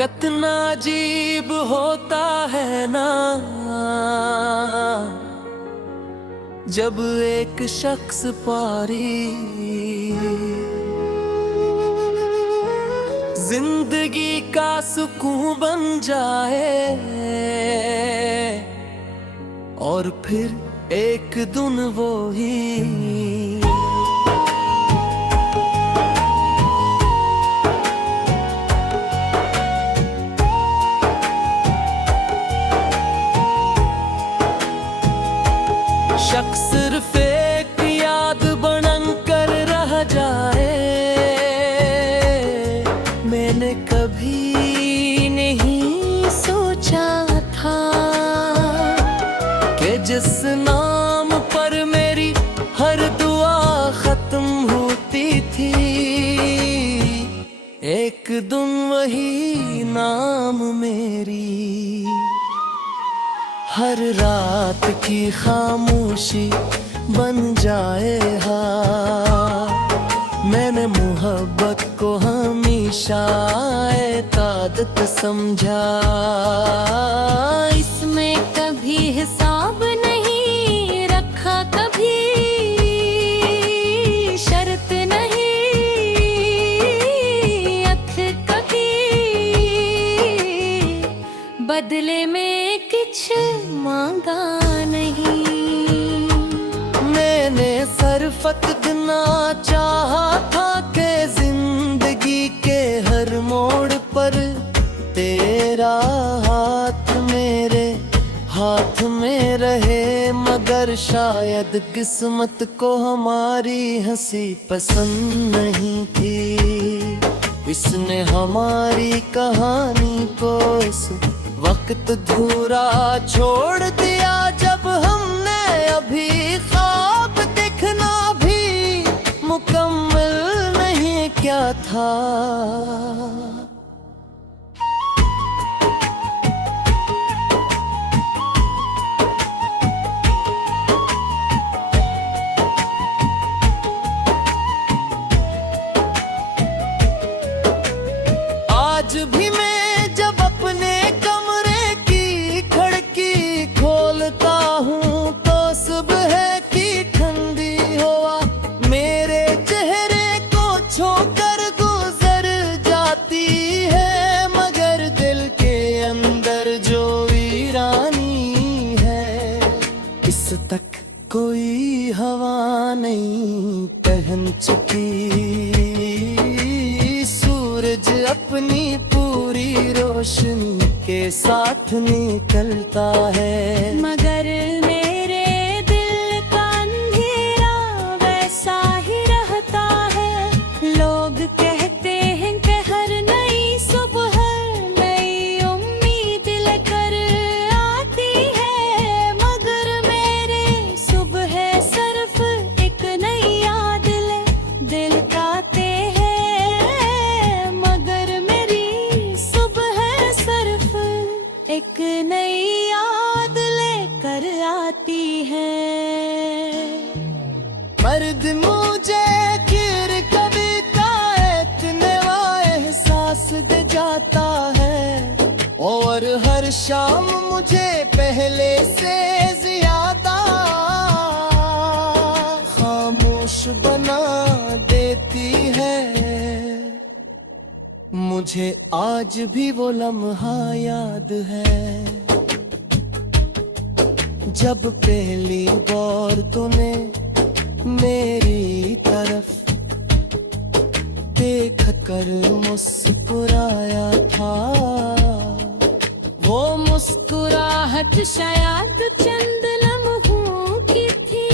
कितना अजीब होता है ना जब एक शख्स पारी जिंदगी का सुकून बन जाए और फिर एक दिन वो ही शख्स सिर्फ एक याद बनकर रह जाए। मैंने कभी नहीं सोचा था कि जिस नाम पर मेरी हर दुआ खत्म होती थी एक दिन वही नाम मेरी हर रात की खामोशी बन जाए। मैंने मोहब्बत को हमेशा इतादत समझा। इसमें कभी हिसाब नहीं रखा, कभी शर्त नहीं, अख कभी बदले में कुछ मांगा नहीं। मैंने सरफत देना चाहा था कि जिंदगी के हर मोड़ पर तेरा हाथ मेरे हाथ में रहे, मगर शायद किस्मत को हमारी हंसी पसंद नहीं थी। इसने हमारी कहानी को इस वक्त धूरा छोड़ दिया जब हमने अभी ख्वाब देखना भी मुकम्मल नहीं क्या था। आज भी मैं जब अपने कमरे की खिड़की खोलता हूँ तो सुबह की ठंडी हवा मेरे चेहरे को छोकर गुजर जाती है, मगर दिल के अंदर जो वीरानी है इस तक कोई हवा नहीं पहन चुकी। सूरज अपनी पूरी रोशनी के साथ निकलता है, मगर मेरे दिल का अंधेरा वैसा ही रहता है। लोग कहते हैं कि हर नई सुबह नई उम्मीद लेकर आती है, मगर मेरे सुबह सिर्फ एक नई याद ले दिल काते हैं, मगर मेरी सुबह सिर्फ एक नई याद लेकर आती है। मर्द मुझे फिर कभी का इतने एहसास दे जाता है और हर शाम मुझे पहले से ज्यादा खामोश बना देती है। मुझे आज भी वो लम्हा याद है जब पहली बार तूने मेरी तरफ देख कर मुस्कुराया था। वो मुस्कुराहट शायद चंद लम्हों की थी,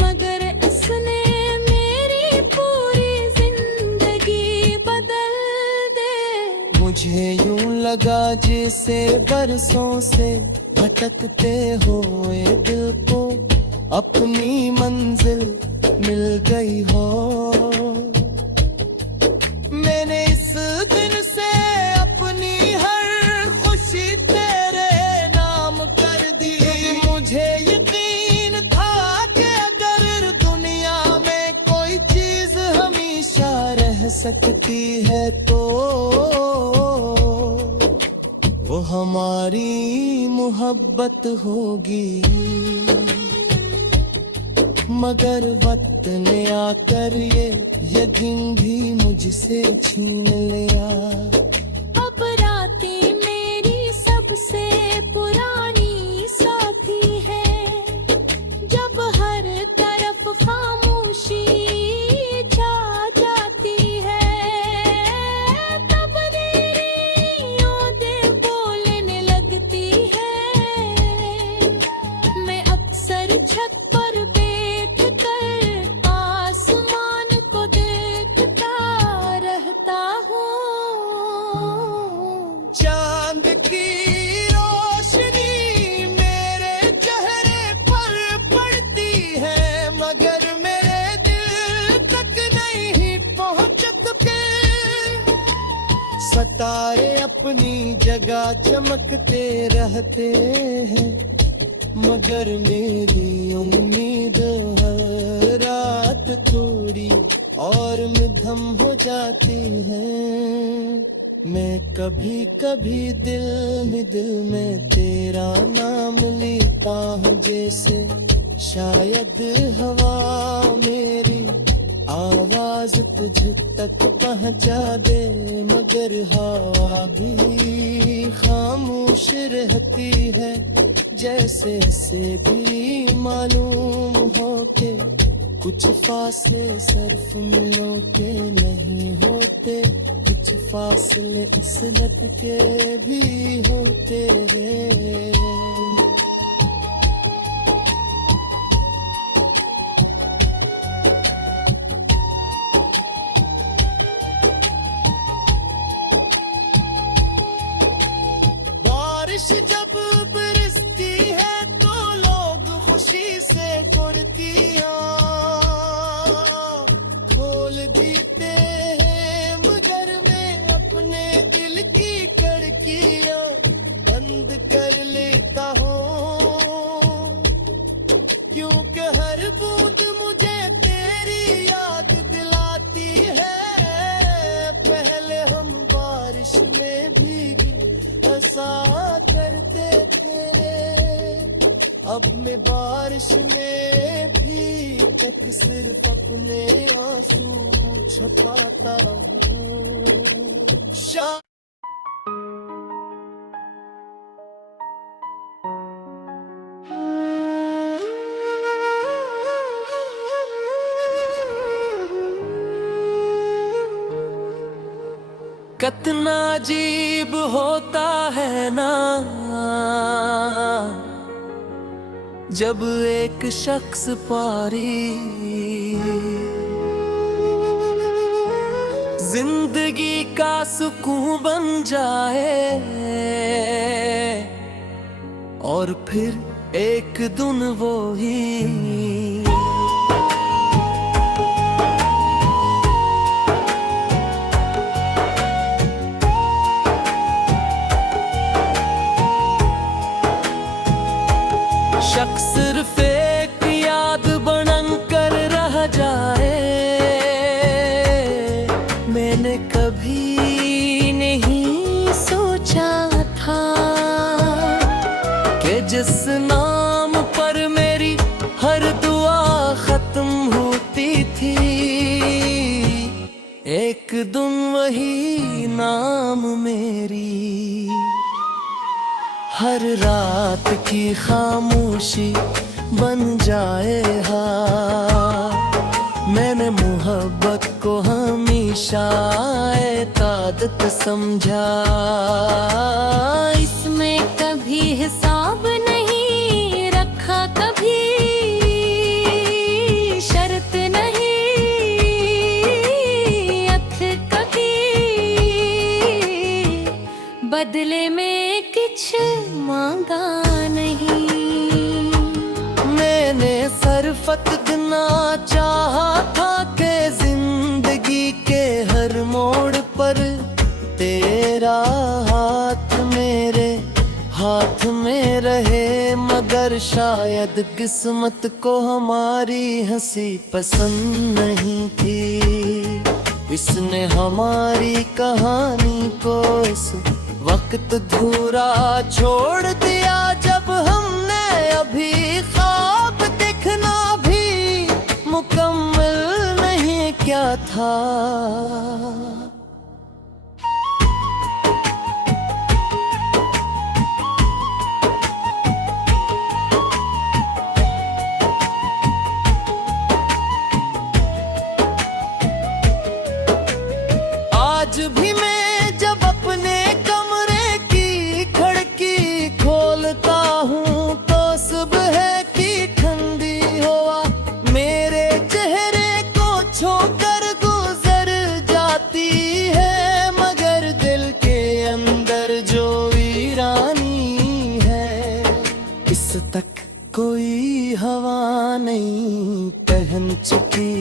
मगर उसने मेरी पूरी जिंदगी बदल दे। मुझे यूं लगा जैसे बरसों से भटकते हुए दिल को अपनी मंजिल मिल गई हो। मैंने इस दिन से अपनी हर खुशी तेरे नाम कर दी। मुझे यकीन था कि अगर दुनिया में कोई चीज हमेशा रह सकती है तो हमारी मोहब्बत होगी, मगर वक्त ने आकर ये यकीन भी मुझसे छीन लिया। अब रातें मेरी सबसे पुरानी साथी है, जब हर तरफ खामोशी छा जाती है, तब तेरी यादें बोलने लगती है। मैं अक्सर छत पर बैठ कर आसमान को देखता रहता हूँ। चांद की रोशनी मेरे चेहरे पर पड़ती है, मगर मेरे दिल तक नहीं पहुंच सके। सितारे अपनी जगह चमकते रहते हैं, मगर मेरी उम्मीद हर रात थोड़ी और मध्यम हो जाती है। मैं कभी कभी दिल में तेरा नाम लेता हूँ, जैसे शायद हवा मेरी आवाज तुझ तक पहुँचा दे, मगर हवा भी खामोश रहती है। जैसे से भी मालूम हो के कुछ फासले सिर्फ मिलों के नहीं होते, कुछ फासले इसलत के भी होते हैं। बारिश जब बरसती है तो लोग खुशी से कुर्तियां खोल देते हैं, मगर मैं अपने दिल की खिड़कियां बंद कर लेता हूँ, क्योंकि हर बूंद मुझे तेरी याद दिलाती है। पहले हम बारिश में भीगी ऐसा करते थे, अब मैं बारिश में भी सिर्फ अपने आंसू छुपाता हूँ। कितना अजीब होता है ना जब एक शख्स पारी जिंदगी का सुकून बन जाए, और फिर एक दिन वो ही शख्स सिर्फ एक याद बनकर रह जाए। मैंने कभी नहीं सोचा था कि जिस नाम पर मेरी हर दुआ खत्म होती थी, एक दिन वही नाम मेरी हर रात की खामोशी बन जाए। मैंने मोहब्बत को हमेशा इतादत समझा, इसमें कभी हिसाब नहीं रखा, कभी शर्त नहीं, अख कभी बदले में कुछ मांगा नहीं। मैंने सरफत देना चाहा था कि जिंदगी के हर मोड़ पर तेरा हाथ मेरे हाथ में रहे, मगर शायद किस्मत को हमारी हंसी पसंद नहीं थी। इसने हमारी कहानी को इस वक्त वक्त धूरा छोड़ दिया जब हमने अभी ख्वाब देखना भी मुकम्मल नहीं क्या था। आज भी मैं जब अपने कमरे की खिड़की खोलता हूँ तो सुबह की ठंडी हवा मेरे चेहरे को छोकर गुजर जाती है, मगर दिल के अंदर जो वीरानी है इस तक कोई हवा नहीं पहन चुकी।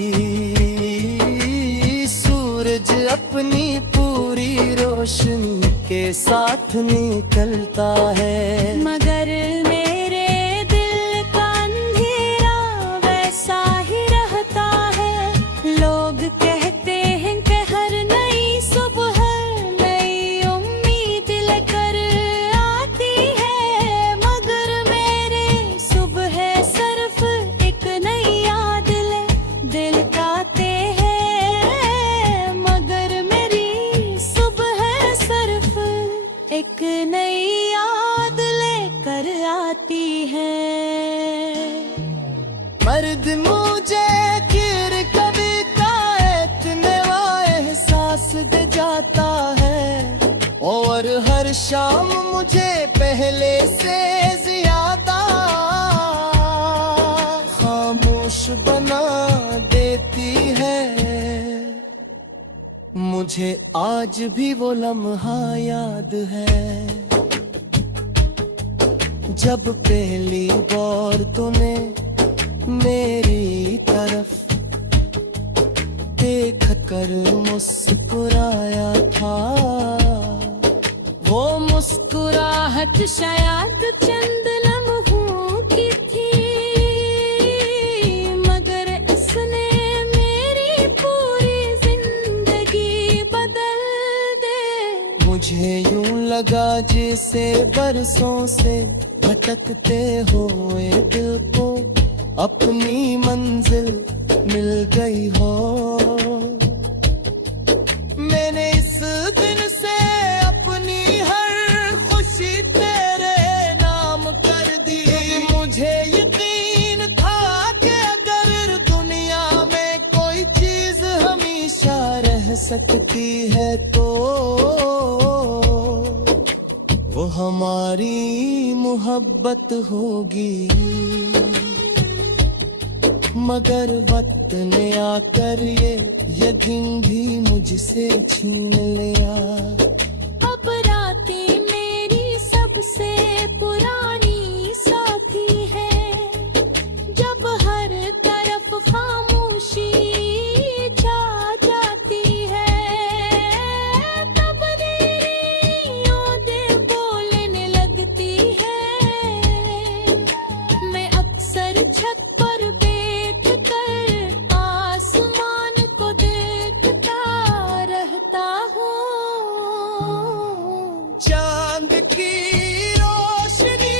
सूरज अपनी पूरी रोशनी के साथ निकलता है, मगर मेरे दिल का अंधेरा वैसा ही रहता है। लोग कहते हैं कि हर नई सुबह नई उम्मीद लेकर आती है, मगर मेरे सुबह सिर्फ एक नई याद ले दिल काते हैं, मगर मेरी सुबह सिर्फ एक नई याद लेकर आती है। मर्द मुझे गिर कभी का इतने एहसास दे जाता है, और हर शाम मुझे पहले से ज्यादा खामोश बना देती है। मुझे आज भी वो लम्हा याद है जब पहली बार तूने मेरी तरफ देख कर मुस्कुराया था। वो मुस्कुराहट शायद चंद लम्हों की थी, मगर इसने मेरी पूरी जिंदगी बदल दे। मुझे यूं लगा जैसे बरसों से भटकते हुए दिल को अपनी मंजिल मिल गई हो। मैंने इस दिन से अपनी हर खुशी तेरे नाम कर दी। मुझे यकीन था कि अगर दुनिया में कोई चीज हमेशा रह सकती है तो वो हमारी मोहब्बत होगी, मगर वक्त ने आकर ये यकीन भी मुझसे छीन लिया। अब रातें मेरी सबसे पुरानी साथी है, जब हर तरफ खामोशी छा जाती है, तब तेरी यादें बोलने लगती है। मैं अक्सर छत पर बैठ कर आसमान को देखता रहता हूँ। चांद की रोशनी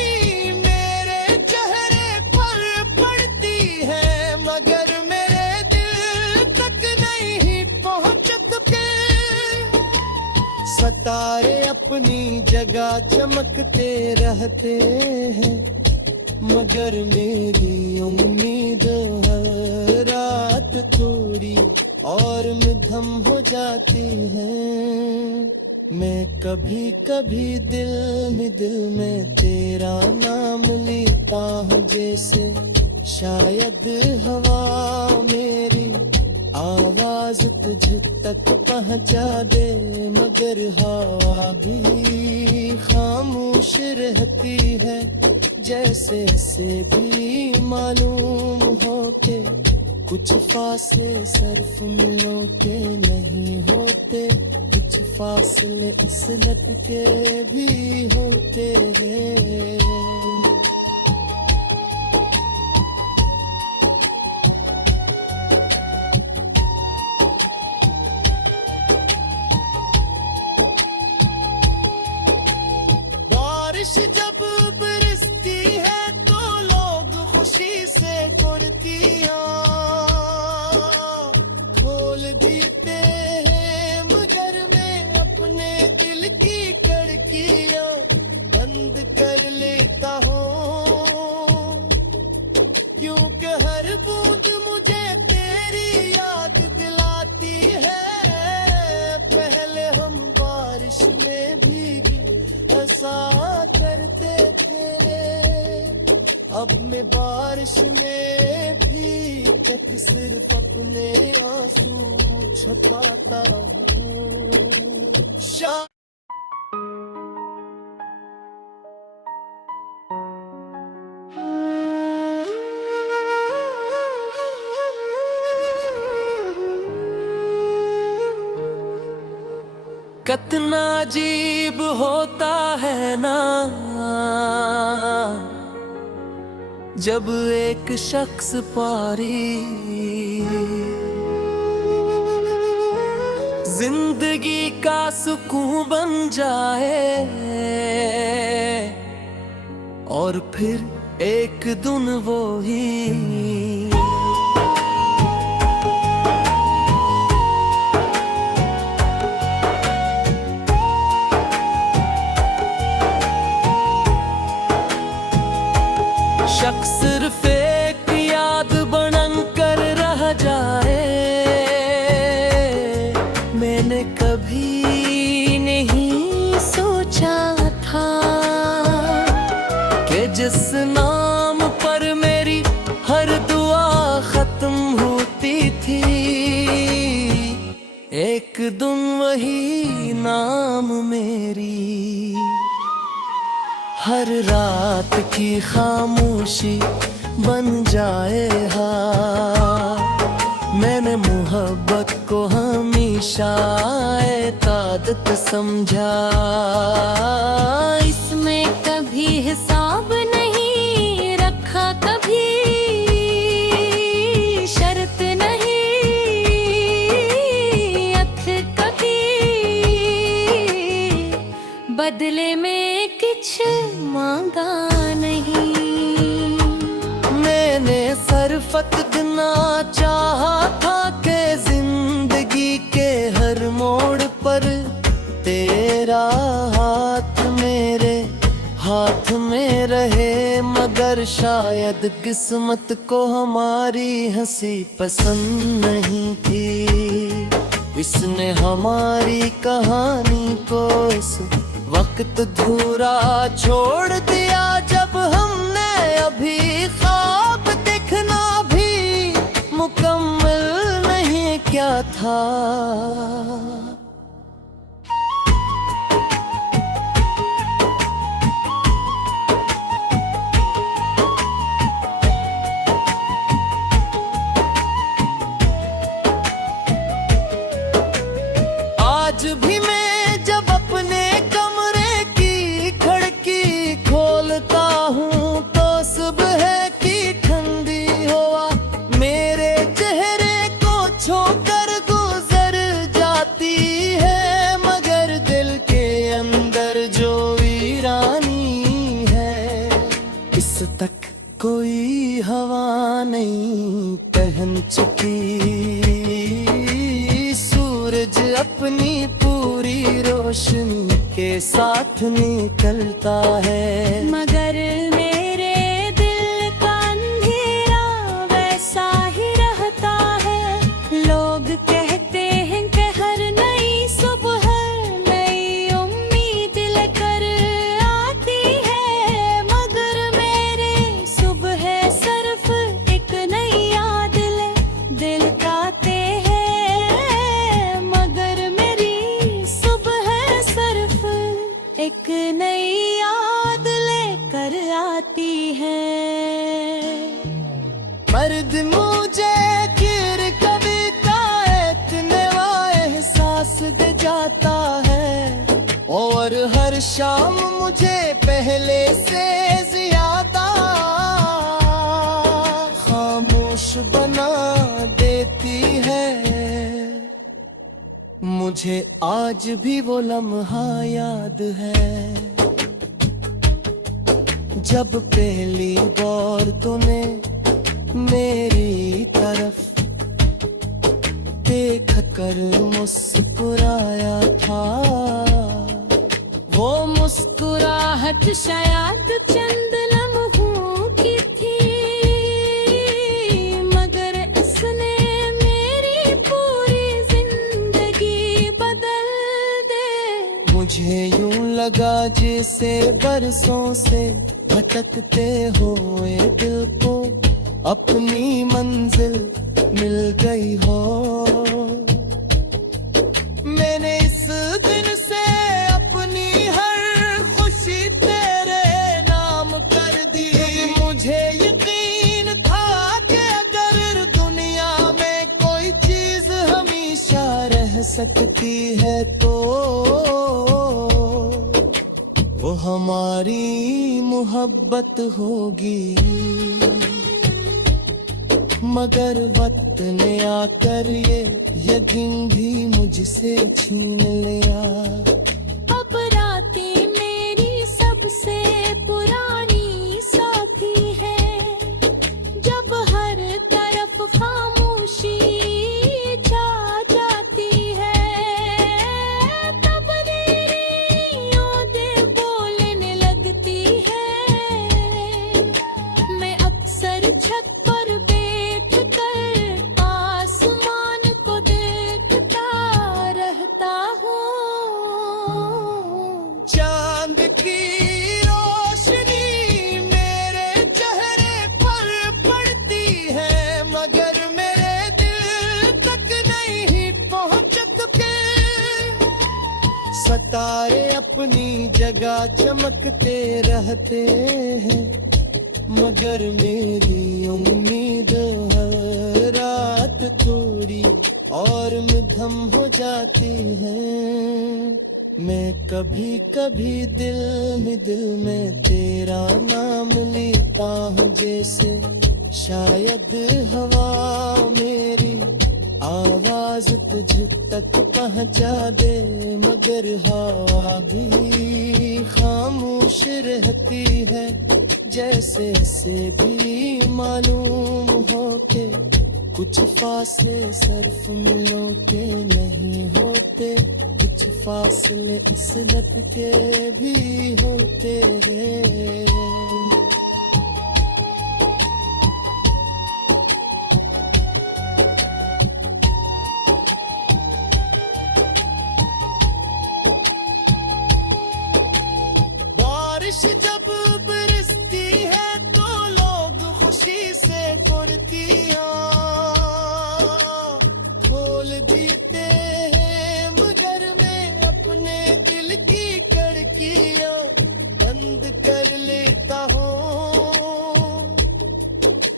मेरे चेहरे पर पड़ती है, मगर मेरे दिल तक नहीं पहुंच चुके। सितारे अपनी जगह चमकते रहते हैं, मगर मेरी उम्मीद हर रात थोड़ी और मध्यम हो जाती है। मैं कभी कभी दिल में तेरा नाम लेता हूँ, जैसे शायद हवा मेरी आवाज तुझ तक पहुँचा दे, मगर हवा भी खामोश रहती है। जैसे से भी मालूम हो के कुछ फासले सिर्फ मिलों के नहीं होते, कुछ फासले इस लटके भी होते हैं। भीगी ऐसा करते थे। अब मैं बारिश में भीग के सिर्फ अपने आंसू छुपाता हूँ। कितना अजीब होता है ना जब एक शख्स पारी जिंदगी का सुकून बन जाए और फिर एक दिन वो ही शख्स सिर्फ एक याद बनकर रह जाए। मैंने कभी नहीं सोचा था कि जिस नाम पर मेरी हर दुआ खत्म होती थी एक दिन वही नाम मेरी हर रात की खामोशी बन जाए। मैंने मोहब्बत को हमेशा इतादत समझा। इसमें कभी हिसाब नहीं रखा, कभी शर्त नहीं, अख कभी बदले में कुछ मांगा नहीं। मैंने सरफत देना चाहा था कि जिंदगी के हर मोड़ पर तेरा हाथ मेरे हाथ में रहे, मगर शायद किस्मत को हमारी हंसी पसंद नहीं थी। इसने हमारी कहानी को इस वक्त धूरा छोड़ दिया जब हमने अभी ख्वाब देखना भी मुकम्मल नहीं क्या था। आज भी मैं जब अपने कमरे की खिड़की खोलता हूँ तो सुबह की ठंडी हवा मेरे चेहरे को छूकर गुजर जाती है, मगर दिल के अंदर जो वीरानी है इस तक कोई हवा नहीं पहन चुकी। सूरज अपनी पूरी रोशनी के साथ निकलता है, मगर मेरे दिल का अंधेरा वैसा ही रहता है। लोग कहते हैं कि हर नई सुबह नई उम्मीद लेकर आती है, मगर मेरे सुबह सिर्फ एक नई याद ले दिल काते हैं, मगर मेरी सुबह सिर्फ एक नई याद लेकर आती है। मर्द मुझे फिर कविता इतने एहसास दे जाता है, और हर शाम मुझे पहले से ज्यादा खामोश बना देती है। मुझे आज भी वो लम्हा याद है जब पहली बार तूने मेरी तरफ देख कर मुस्कुराया था। वो मुस्कुराहट शायद चंद लम्हों की थी, मगर इसने मेरी पूरी जिंदगी बदल दे। मुझे यूं लगा जैसे बरसों से भटकते हुए दिल को अपनी मंजिल मिल गई हो। मैंने इस दिन से अपनी हर खुशी तेरे नाम कर दी। मुझे यकीन था कि अगर दुनिया में कोई चीज हमेशा रह सकती है तो वो हमारी मोहब्बत होगी। मगर वक्त ने आकर ये यकीन भी मुझसे छीन लिया। अब रातें मेरी सबसे पुरानी साथी है, जब हर तरफ खामोशी छा जाती है, तब तेरी यादें बोलने लगती है। मैं अक्सर छत पर बैठ कर आसमान को देखता रहता हूँ। चांद की रोशनी मेरे चेहरे पर पड़ती है, मगर मेरे दिल तक नहीं पहुंच सके। सितारे अपनी जगह चमकते रहते हैं, मगर मेरी उम्मीद हर रात थोड़ी और मध्यम हो जाती है। मैं कभी कभी दिल में तेरा नाम लेता हूँ, जैसे शायद हवा मेरी आवाज तुझ तक पहुँचा दे। मगर हवा भी खामोश रहती है, जैसे से भी मालूम हो के कुछ फासले सिर्फ मिलों के नहीं होते, कुछ फासले इस लट के भी होते हैं। बारिश जब बरसती है तो लोग खुशी से कुर्तियां खोल देते हैं, मगर मैं अपने दिल की खिड़कियां बंद कर लेता हूँ,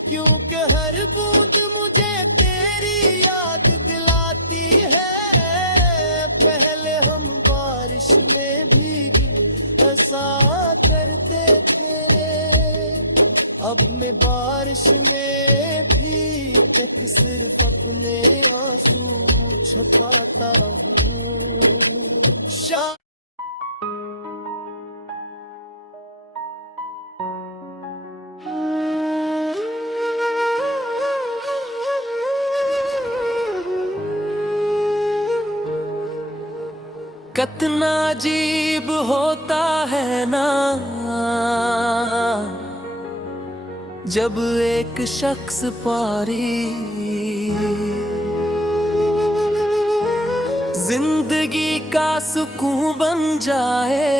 क्योंकि हर बूंद मुझे तेरी याद दिलाती है। पहले हम बारिश में भीगी ऐसा करते थे, अब मैं बारिश में भी सिर्फ अपने आंसू छुपाता हूँ। कितना अजीब होता है ना जब एक शख्स पारी जिंदगी का सुकून बन जाए,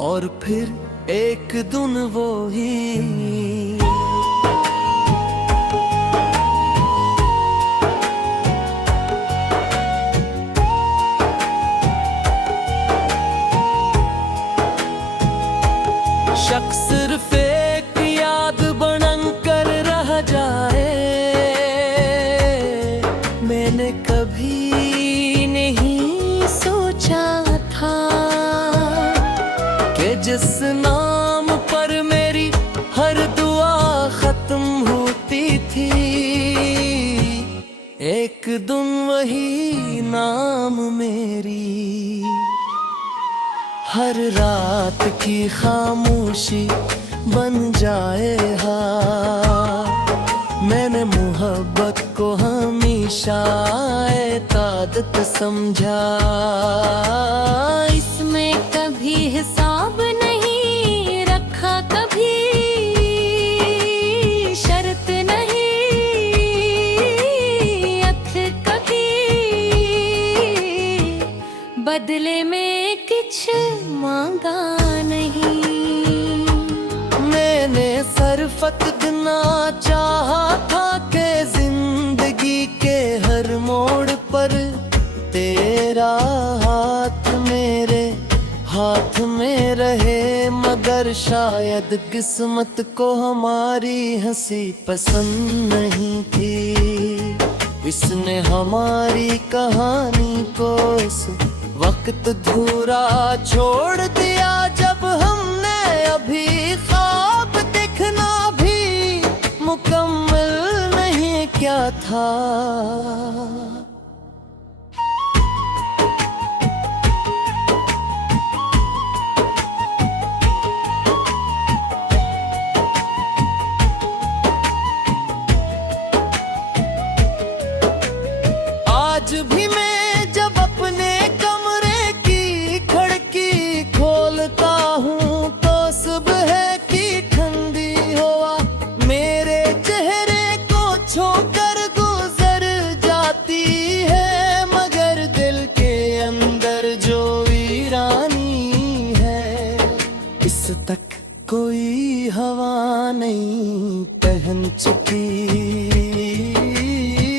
और फिर एक दिन वो ही शख्स सिर्फ एक याद बनकर रह जाए। मैंने कभी नहीं सोचा था कि जिस नाम पर मेरी हर दुआ खत्म होती थी, एक दिन वही नाम मेरी हर रात की खामोशी बन जाए। मैंने मोहब्बत को हमेशा एतादत समझा, इसमें कभी हिसाब नहीं रखा, कभी शर्त नहीं, अख कभी बदल बदले में कुछ मांगा नहीं। मैंने सरफत देना चाहा था कि जिंदगी के हर मोड़ पर तेरा हाथ मेरे हाथ में रहे, मगर शायद किस्मत को हमारी हंसी पसंद नहीं थी। इसने हमारी कहानी को इस वक्त धूरा छोड़ दिया, जब हमने अभी ख्वाब देखना भी मुकम्मल नहीं क्या था। आज भी मैं जब अपने कमरे की खिड़की खोलता हूँ तो सुबह की ठंडी हवा मेरे चेहरे को छूकर गुजर जाती है, मगर दिल के अंदर जो वीरानी है इस तक कोई हवा नहीं पहन चुकी।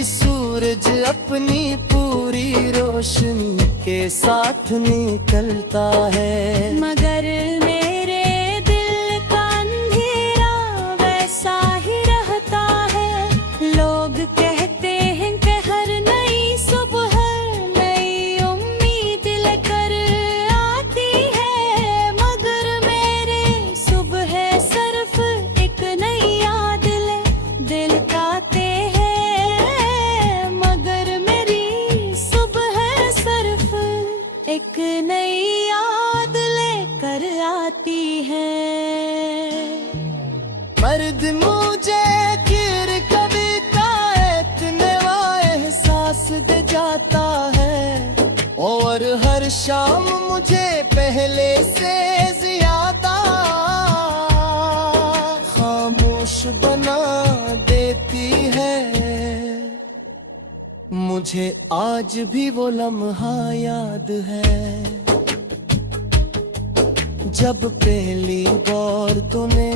सूरज अपनी पूरी रोशनी के साथ निकलता है, मगर मेरे दिल का अंधेरा वैसा ही रहता है। लोग कहते हैं कि हर नई सुबह नई उम्मीद लेकर आती है, मगर मेरे सुबह सिर्फ एक नई याद ले दिल आते हैं, मगर मेरी सुबह सिर्फ एक नई याद लेकर आती है। मर्द मुझे किर कविता इतने एहसास दे जाता है, और हर शाम मुझे पहले से ज्यादा खामोश बना देती है। मुझे आज भी वो लम्हा याद है जब पहली बार तूने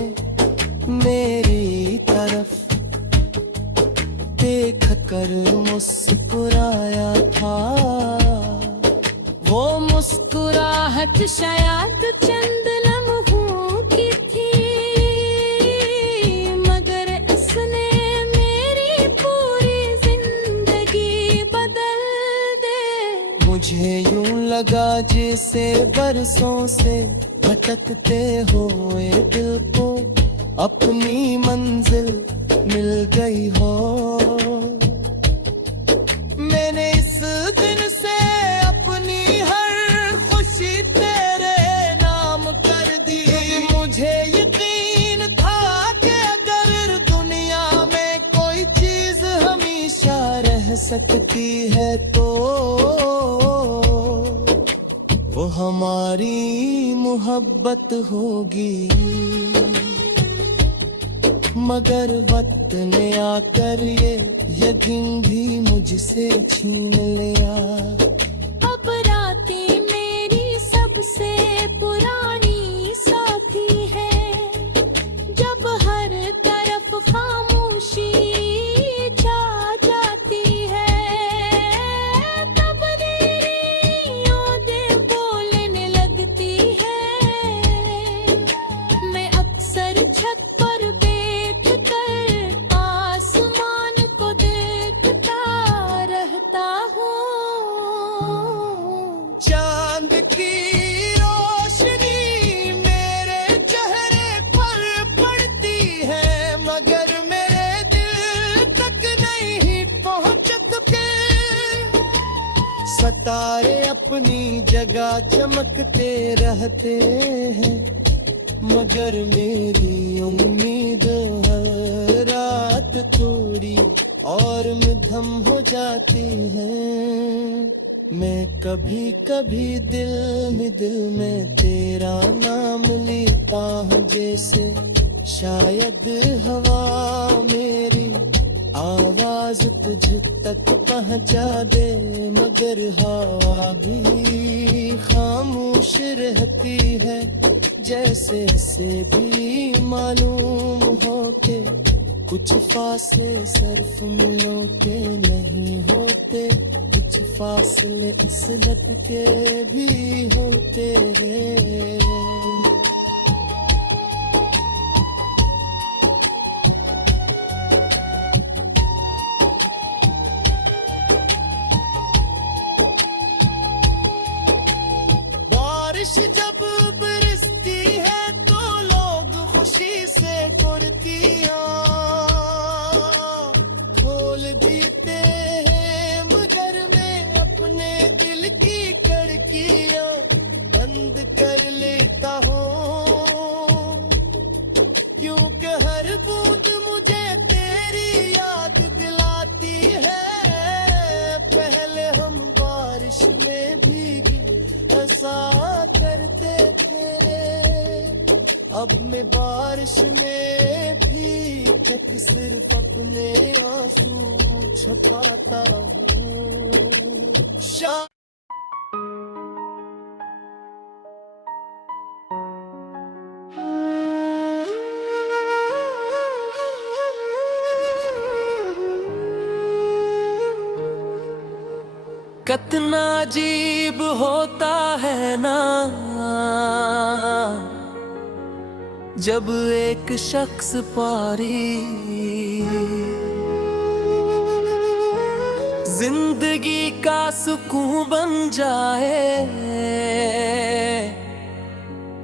मेरी तरफ देख कर मुस्कुराया था। वो मुस्कुराहट शायद चंद लम्हों की थी, मगर इसने मेरी पूरी जिंदगी बदल दे। मुझे यूं लगा जैसे बरसों से भटकते हुए दिल को अपनी मंजिल मिल गई हो। मैंने इस दिन से अपनी हर खुशी तेरे नाम कर दी। मुझे यकीन था कि अगर दुनिया में कोई चीज हमेशा रह सकती है तो वो हमारी मोहब्बत होगी, मगर वक्त ने आकर ये यकीन भी मुझसे छीन लिया। अब रातें मेरी सबसे पुरानी साथी है, जब हर तरफ खामोशी छा जाती है, तब तेरी यादें बोलने लगती है। मैं अक्सर छत पर बैठ कर आसमान को देखता रहता हूँ। चांद की रोशनी मेरे चेहरे पर पड़ती है, मगर मेरे दिल तक नहीं पहुँच चुके। सितारे अपनी जगह चमकते रहते हैं, मगर मेरी उम्मीद हर रात थोड़ी और मध्यम हो जाती है। मैं कभी कभी दिल में तेरा नाम लेता हूँ, जैसे शायद हवा मेरी आवाज तुझ तक पहुंचा दे, मगर हवा भी खामोश रहती है। जैसे से भी मालूम हो के कुछ फासले सर्फ मिलों के नहीं होते, कुछ फासले इस लट के भी होते हैं। बारिश जब बरसती है तो लोग खुशी से कुर्तियां खोल देते हैं, मगर मैं अपने दिल की खिड़कियां बंद कर लेता हूँ, क्योंकि हर बूंद मुझे तेरी याद दिलाती है। पहले हम बारिश में भीगी हंसा करते थे, अब मैं बारिश में भीग के सिर्फ अपने आंसू छुपाता हूँ। कितना अजीब होता है ना जब एक शख्स पारी जिंदगी का सुकून बन जाए,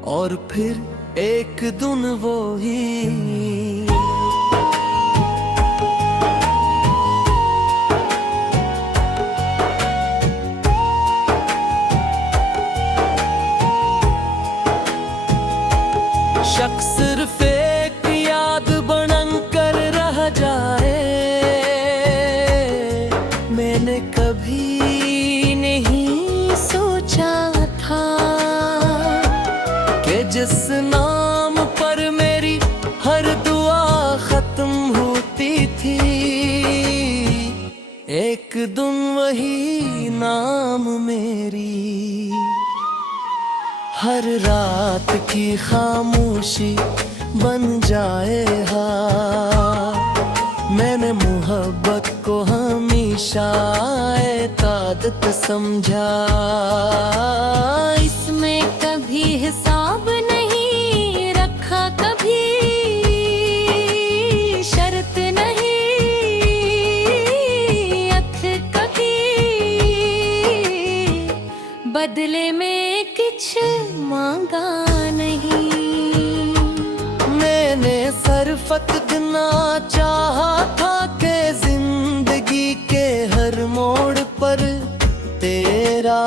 और फिर एक दिन वो ही शख्स सिर्फ एक याद बनकर रह जाए। मैंने कभी नहीं सोचा था कि जिस नाम पर मेरी हर दुआ खत्म होती थी, एक दिन वही नाम मेरी हर रात की खामोशी बन जाए। मैंने मोहब्बत को हमेशा इतादत समझा, इसमें कभी हिसाब नहीं रखा, कभी शर्त नहीं, अख कभी बदले में कुछ मांगा नहीं। मैंने सरफत देना चाहा था कि जिंदगी के हर मोड़ पर तेरा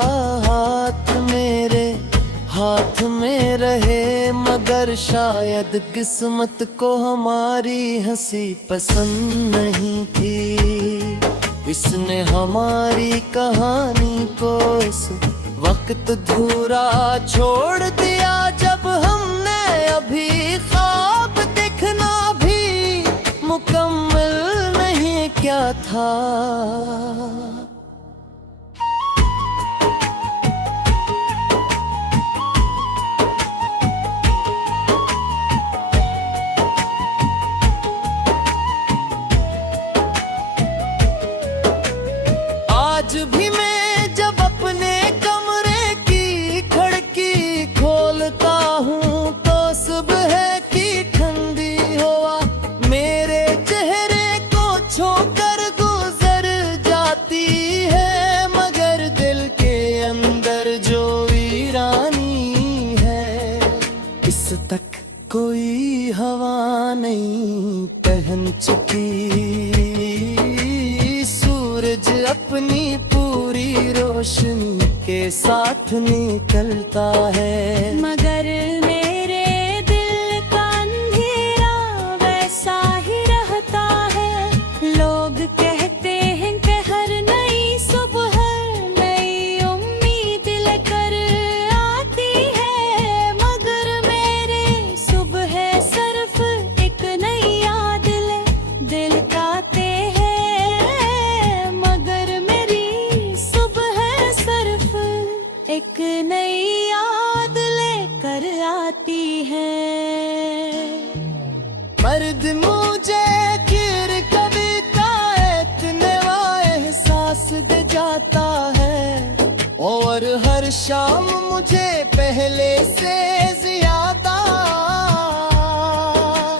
हाथ मेरे हाथ में रहे, मगर शायद किस्मत को हमारी हंसी पसंद नहीं थी। इसने हमारी कहानी को इस वक्त धूरा छोड़ दिया, जब हमने अभी ख्वाब देखना भी मुकम्मल नहीं क्या था। आज भी मैं जब अपने कमरे की खिड़की खोलता हूँ तो सुबह की ठंडी हवा मेरे चेहरे को छोकर गुजर जाती है, मगर दिल के अंदर जो वीरानी है, इस तक कोई हवा नहीं पहन चुकी। सूरज अपनी पूरी रोशनी के साथ निकलता है, मगर मेरे दिल का अंधेरा वैसा ही रहता है। लोग कहते हैं कि हर नई सुबह नई उम्मीद लेकर आती है, मगर मेरे सुबह सिर्फ एक नई याद ले दिल कहते हैं। नई याद लेकर आती है। मर्द मुझे गिर कभी का इतने एहसास दे जाता है, और हर शाम मुझे पहले से ज्यादा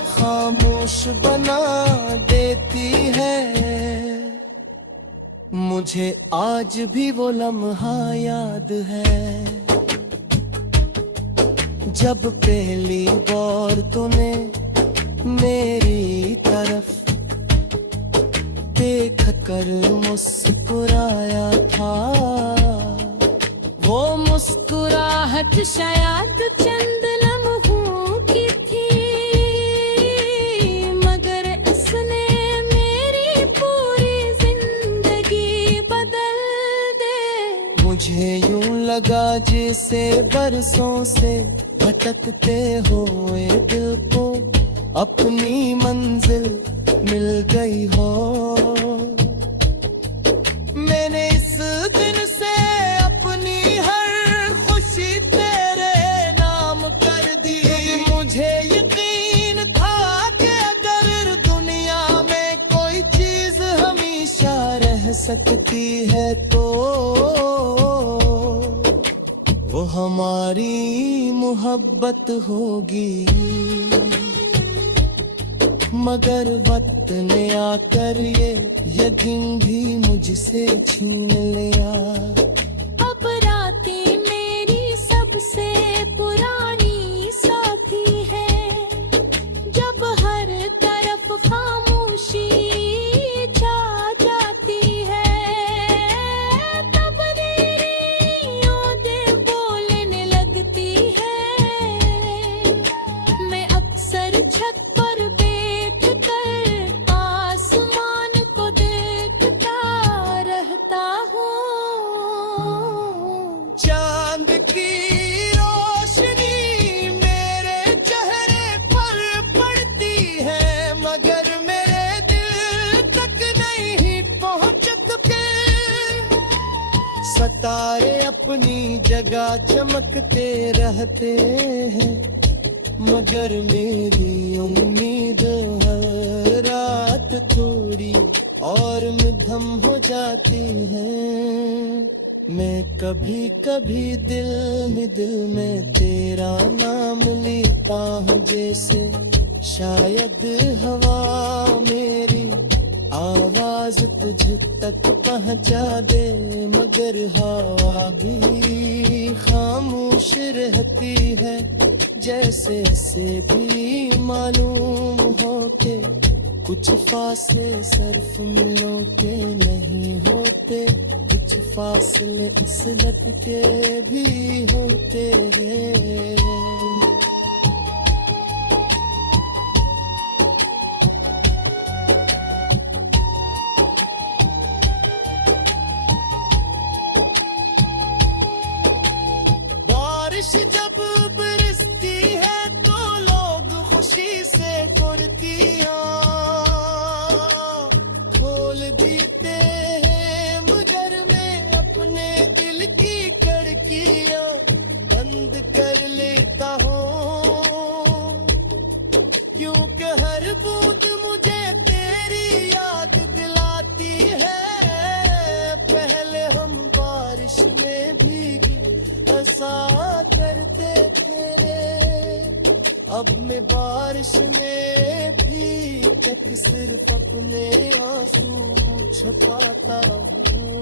खामोश बना देती है। मुझे आज भी वो लम्हा याद है, जब पहली बार तूने मेरी तरफ देख कर मुस्कुराया था। वो मुस्कुराहट शायद चंद लम्हों की थी, मगर उसने मेरी पूरी जिंदगी बदल दे। मुझे यूं लगा जैसे बरसों से भटकते हुए दिल को अपनी मंजिल मिल गई हो। मैंने इस दिन से अपनी हर खुशी तेरे नाम कर दी। मुझे यकीन था कि अगर दुनिया में कोई चीज हमेशा रह सकती है तो वो हमारी मोहब्बत होगी। मगर वक्त ने आकर ये यकीन भी मुझसे छीन लिया। अब रातें मेरी सबसे पुरानी साथी है, जब हर तरफ खामोशी छा जाती है, तब तेरी यादें बोलने लगती है। मैं अक्सर छत पर बैठ कर आसमान को देखता रहता हूँ। चांद की रोशनी मेरे चेहरे पर पड़ती है, मगर मेरे दिल तक नहीं पहुंचते। सितारे अपनी जगह चमकते रहते हैं, मगर मेरी उम्मीद हर रात थोड़ी और मध्यम हो जाती है। मैं कभी कभी दिल में तेरा नाम लेता हूँ, जैसे शायद हवा मेरी आवाज तुझ तक पहुँचा दे, मगर हवा भी खामोश रहती है। जैसे से भी मालूम हो के कुछ फासले सिर्फ मिलों के नहीं होते, कुछ फासले इस लट के भी होते हैं। बारिश जब बरसती है तो लोग खुशी से कुर्तियां खोल देते हैं, मगर मैं अपने दिल की खिड़कियां बंद कर लेता हूँ, क्योंकि हर बूंद मुझे तेरी याद दिलाती है। पहले हम बारिश में भीगी ऐसा करते थे, अब मैं बारिश में भी के सिर्फ अपने आंसू छुपाता हूँ।